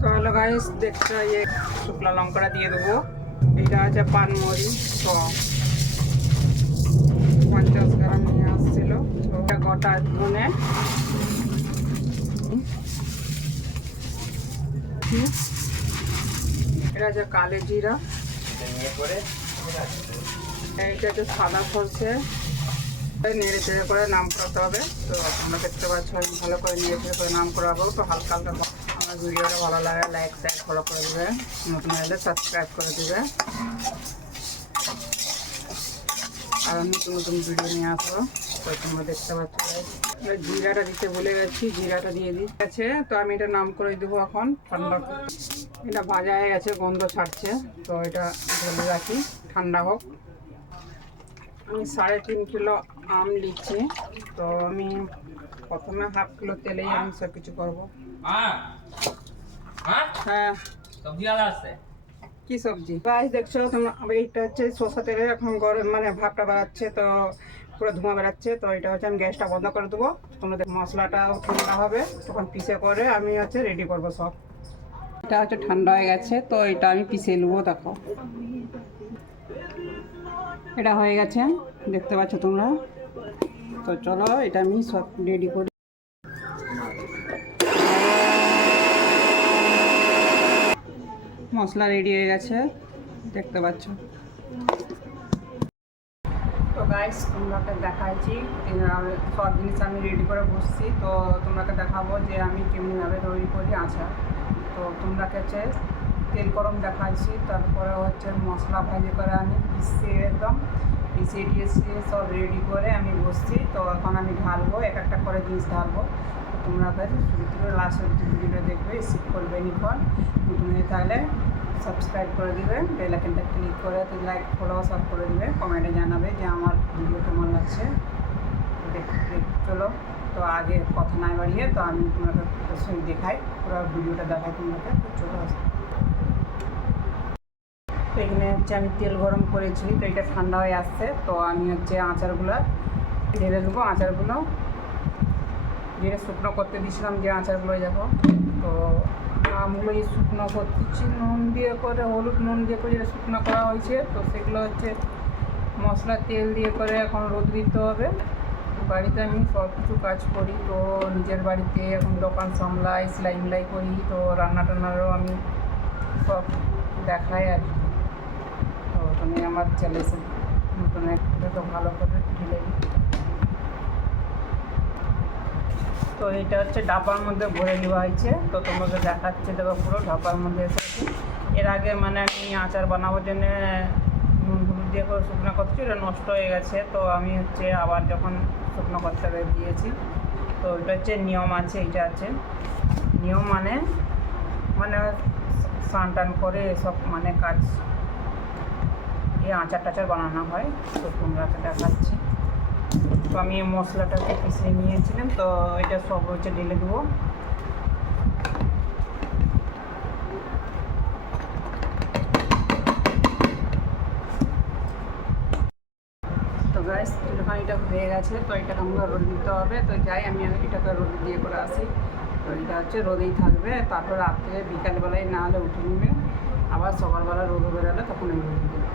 তো hello guys, দেখছো এই শুকনো লঙ্কাটা দিয়ে দেবো। এটা আছে পানমরিচ 50 গ্রাম নিয়ে আসছিল। তো এটা গোটা ধনে, এটা আছে কালো জিরা, এইটা আছে সাদা সরষে। নেড়ে চেড়ে করে নাম করাতে হবে। তো তোমরা দেখতে পাচ্ছ আমি ভালো করে নেড়ে চেড়ে করে নাম করাবো। তো হালকা হালকা আমার ভিডিওটা ভালো লাগে লাইক শেয়ার ফলো করে দেবে, নতুন হলে সাবস্ক্রাইব করে দেবে। আর নতুন নতুন ভিডিও নিয়ে আসবো। তো তোমরা দেখতে পাচ্ছ জিরাটা দিতে ভুলে গেছি, জিরাটা দিয়ে দিচ্ছে। তো আমি এটা নাম করে দেবো এখন ঠান্ডা। এটা ভাজা হয়ে গেছে, গন্ধ ছাড়ছে। তো এটা ঢেলে রাখি ঠান্ডা হোক। আমি 3.5 কিলো আম নিচ্ছি। তো আমি প্রথমে হাফ কিলো তেলেই আমি সব কিছু করবো। হ্যাঁ, সবজি আলা আছে। কি সবজি গাইস দেখছো তোমরা? এইটা হচ্ছে সরষে তেলে এখন গরম মানে ভাপটা বেরাচ্ছে, তো পুরো ধোঁয়া বেরাচ্ছে। তো এটা হচ্ছে আমি গ্যাসটা বন্ধ করে দেবো। তোমাদের মশলাটাও ঠান্ডা হবে, তখন পিষে করে আমি হচ্ছে রেডি করবো সব। এটা হচ্ছে ঠান্ডা হয়ে গেছে, তো এটা আমি পিষে নেবো। দেখো এটা হয়ে গেছে, দেখতে পাচ্ছ তোমরা। তো চলো এটা আমি সব রেডি করি। মশলা রেডি হয়ে গেছে, দেখতে পাচ্ছ। তো গাইস তোমরাকে দেখাচ্ছি সব জিনিস আমি রেডি করে বসছি। তো তোমরাকে দেখাবো যে আমি কেমনিভাবে তৈরি করি আচার। তো তোমরাকে হচ্ছে তেল গরম দেখাচ্ছি, তারপরে হচ্ছে মশলা ভাজি করে আমি পিছিয়ে দিয়েছি, সব রেডি করে আমি বসছি। তো এখন আমি ঢালবো, এক একটা করে জিনিস ঢালবো। তো তোমরাকে শুরু থেকে লাস্ট ভিডিও দেখবে, স্কিপ করবে নিখন। নতুন হয়ে তাহলে সাবস্ক্রাইব করে দিবে, বেল আইকনটা ক্লিক করে লাইক ফলো সব করে দিবে, কমেন্টে জানাবে যে আমার ভিডিও কেমন লাগছে। চলো তো আগে কথা নাই বাড়িয়ে তো আমি তোমাকে সঙ্গে দেখাই, পুরো ভিডিওটা দেখাই তোমাকে। তো চলো তো এখানে হচ্ছে আমি তেল গরম করেছি, তো এটা ঠান্ডা হয়ে আসছে। তো আমি হচ্ছে আচারগুলো ঢেলে দেবো। আচারগুলো যেটা শুকনো করতে দিয়েছিলাম, যে আচারগুলো দেখো। তো আমগুলো এই শুকনো করতেছি নুন দিয়ে করে, হলুদ নুন দিয়ে করে যেটা শুকনো করা হয়েছে। তো সেগুলো হচ্ছে মশলা তেল দিয়ে করে এখন রোদ দিতে হবে। বাড়িতে আমি সব কিছু কাজ করি, তো নিজের বাড়িতে এখন দোকান সামলাই, সেলাই মিলাই করি। তো রান্না টান্নারও আমি সব দেখাই আর কি। তো তুমি আমার চ্যানেল নতুন একটা তো ভালো করে ঢেলে দিই। তো এটা হচ্ছে ডাবার মধ্যে ভরে নেওয়া হয়েছে। তো তোমাকে দেখাচ্ছে, দেখো পুরো ডাবার মধ্যে এসেছে। এর আগে মানে আমি আচার বানাবার জন্য নুন হলুদ দিয়ে করে শুকনো করছি, এটা নষ্ট হয়ে গেছে। তো আমি হচ্ছে আবার যখন শুকনো করতে দিয়েছি, তো এটা হচ্ছে নিয়ম আছে, এইটা আছে নিয়ম মানে মানে স্নান টান করে এসব মানে কাজ, এই আচার টাচার বানানো হয়। তো তোমরা দেখাচ্ছি। তো আমি এই মশলাটাকে পিষে নিয়েছিলাম, তো এটা সব হচ্ছে ঢেলে দেবো। তো গ্যাস যখন এটা হয়ে গেছে, তো এটাকে আমরা রোদ দিতে হবে। তো যাই আমি এটাকে রোদ দিয়ে করে আসি। তো এটা হচ্ছে রোদেই থাকবে, তারপর রাত্রে বিকালবেলায় না হলে উঠে নেবে, আবার সকালবেলা রোদ বেরোলে তখন আমি রোদ দেবো।